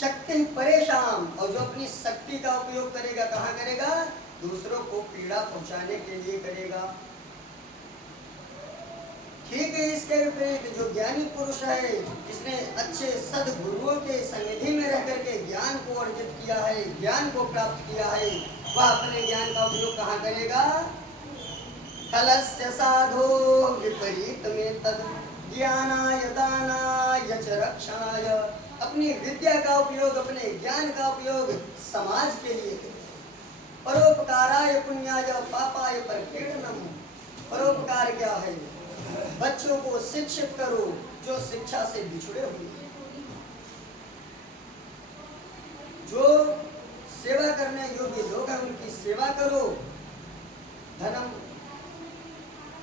शक्ति परेशान, और जो अपनी शक्ति का उपयोग करेगा कहाँ करेगा? दूसरों को पीड़ा पहुंचाने के लिए करेगा। ठीक है, इसके विपरीत जो ज्ञानी पुरुष है, जिसने अच्छे सदगुरुओं के सन्निधि में रह करके ज्ञान को अर्जित किया है, ज्ञान को प्राप्त किया है, वह अपने ज्ञान का उपयोग कहाँ करेगा? कलस्य साधो विपरीत में तद ज्ञानाय दानाय च रक्षणाय। अपनी विद्या का उपयोग, अपने ज्ञान का उपयोग समाज के लिए करें। परोपकाराय पुण्याय पापाय परपीडनम। परोपकार क्या है? बच्चों को शिक्षित करो जो शिक्षा से बिछड़े हुए, जो सेवा करने योग्य लोग हैं उनकी सेवा करो। धनम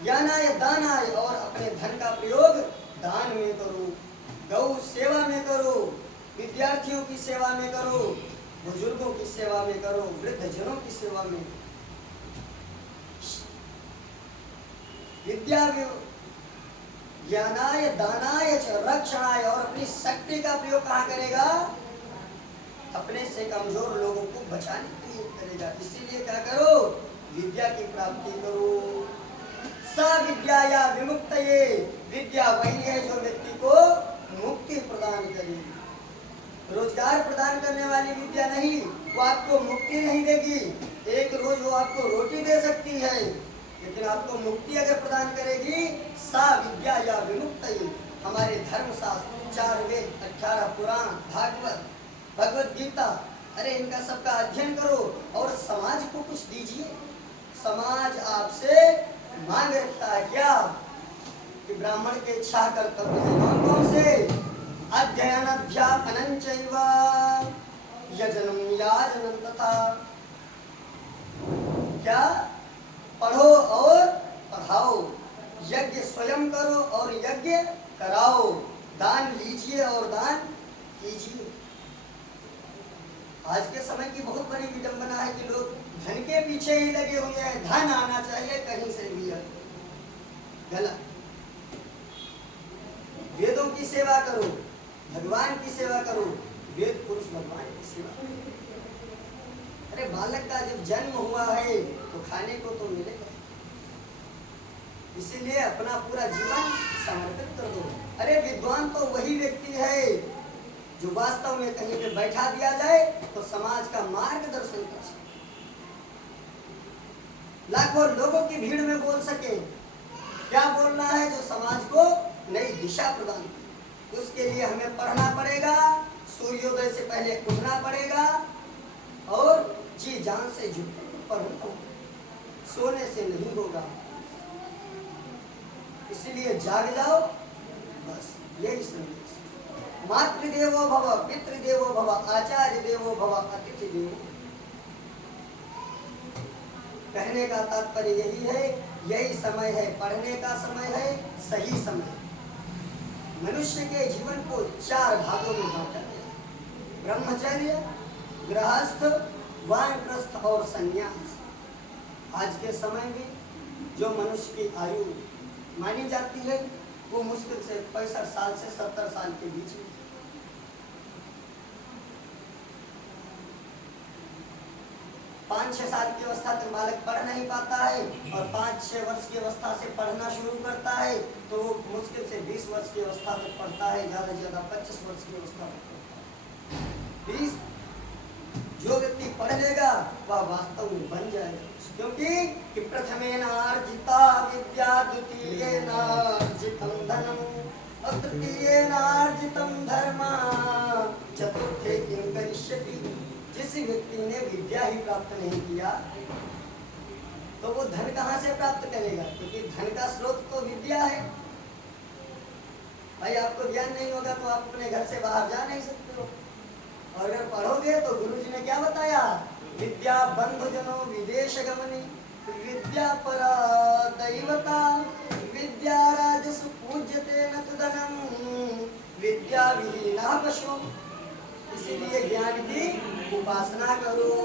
ज्ञानाय दानाय, और अपने धन का प्रयोग दान में करो, गौ सेवा में करो, विद्यार्थियों की सेवा में करो, बुजुर्गों की सेवा में करो, वृद्धजनों की सेवा में। विद्या ज्ञानाय दानाय च रक्षणाय, और अपनी शक्ति का प्रयोग कहाँ करेगा? अपने से कमजोर लोगों को बचाने के लिए करेगा। इसीलिए क्या करो? विद्या की प्राप्ति करो। सा विद्या या विमुक्तये, विद्या वही है जो व्यक्ति को मुक्ति प्रदान करे। रोजगार प्रदान करने वाली विद्या नहीं, वो आपको मुक्ति नहीं देगी। एक रोज वो आपको रोटी दे सकती है, लेकिन आपको मुक्ति अगर प्रदान करेगी, सा विद्या या विमुक्तये। हमारे धर्मशास्त्र 4 वेद, 18 पुराण, भागवत, भगवत गीता, अरे इनका सबका अध्ययन करो और समाज को कुछ दीजिए। समाज आपसे मांग रखता है क्या? कि ब्राह्मण के 6 कर्तव्य हैं। कौन कौन से? अध्ययन अध्यापनं चैव यजनं याजनं तथा। क्या? पढ़ो और पढ़ाओ, यज्ञ स्वयं करो और यज्ञ कराओ, दान लीजिए और दान कीजिए। आज के समय की बहुत बड़ी विडंबना है कि लोग धन के पीछे ही लगे हुए हैं। धन आना चाहिए कहीं से भी, गलत। वेदों की सेवा करो, भगवान की सेवा करो, वेद पुरुष भगवान की सेवा करो। अरे बालक का जब जन्म हुआ है तो खाने को तो मिलेगा, इसीलिए अपना पूरा जीवन समर्पित कर दो। अरे विद्वान तो वही व्यक्ति है जो वास्तव में कहीं पे बैठा दिया जाए तो समाज का मार्गदर्शन कर सके, लाखों लोगों की भीड़ में बोल सके। क्या बोलना है? जो समाज को नई दिशा प्रदान करे। उसके लिए हमें पढ़ना पड़ेगा, सूर्योदय से पहले उठना पड़ेगा और जी जान से जुटकर पढ़ना होगा, सोने से नहीं होगा। इसीलिए जाग जाओ, बस यही संदेश। मातृदेवो भव, पितृदेवो भव, आचार्य देवो भव, अतिथि देवो। कहने का तात्पर्य यही है, यही समय है, पढ़ने का समय है, सही समय। मनुष्य के जीवन को 4 भागों में बांटा गया: ब्रह्मचर्य, गृहस्थ, वानप्रस्थ और संन्यास। आज के समय में जो मनुष्य की आयु मानी जाती है वो मुश्किल से 65 साल से 70 साल के बीच में। 5-6 साल की अवस्था तक बालक पढ़ नहीं पाता है और 5-6 वर्ष की अवस्था से पढ़ना शुरू करता है तो वो मुश्किल से 20 वर्ष की अवस्था तक पढ़ता है, ज़्यादा से ज़्यादा 25 वर्ष की अवस्था तक पढ़ता है। 20 जो व्यक्ति पढ़ लेगा वह वास्तव में बन जाएगा, क्योंकि प्रथमेनार्जिता विद्या द्वितीयेनार्जितं धनम और तृतीयेनार्जितं धर्म चतुर्थे किं करिष्यति। जिस व्यक्ति ने विद्या ही प्राप्त नहीं किया तो वो धन कहाँ से प्राप्त करेगा? क्योंकि धन का स्रोत तो विद्या है। भाई आपको ज्ञान नहीं होगा तो आप अपने घर से बाहर जा नहीं सकते हो, और अगर पढ़ोगे तो गुरुजी ने क्या बताया? विद्या बंधुजनों विदेश गमनी, विद्या परा दैवता, विद्या राजसु पूज्यते न तु धनम, विद्या विहीना पशु। इसीलिए ज्ञान की उपासना करो।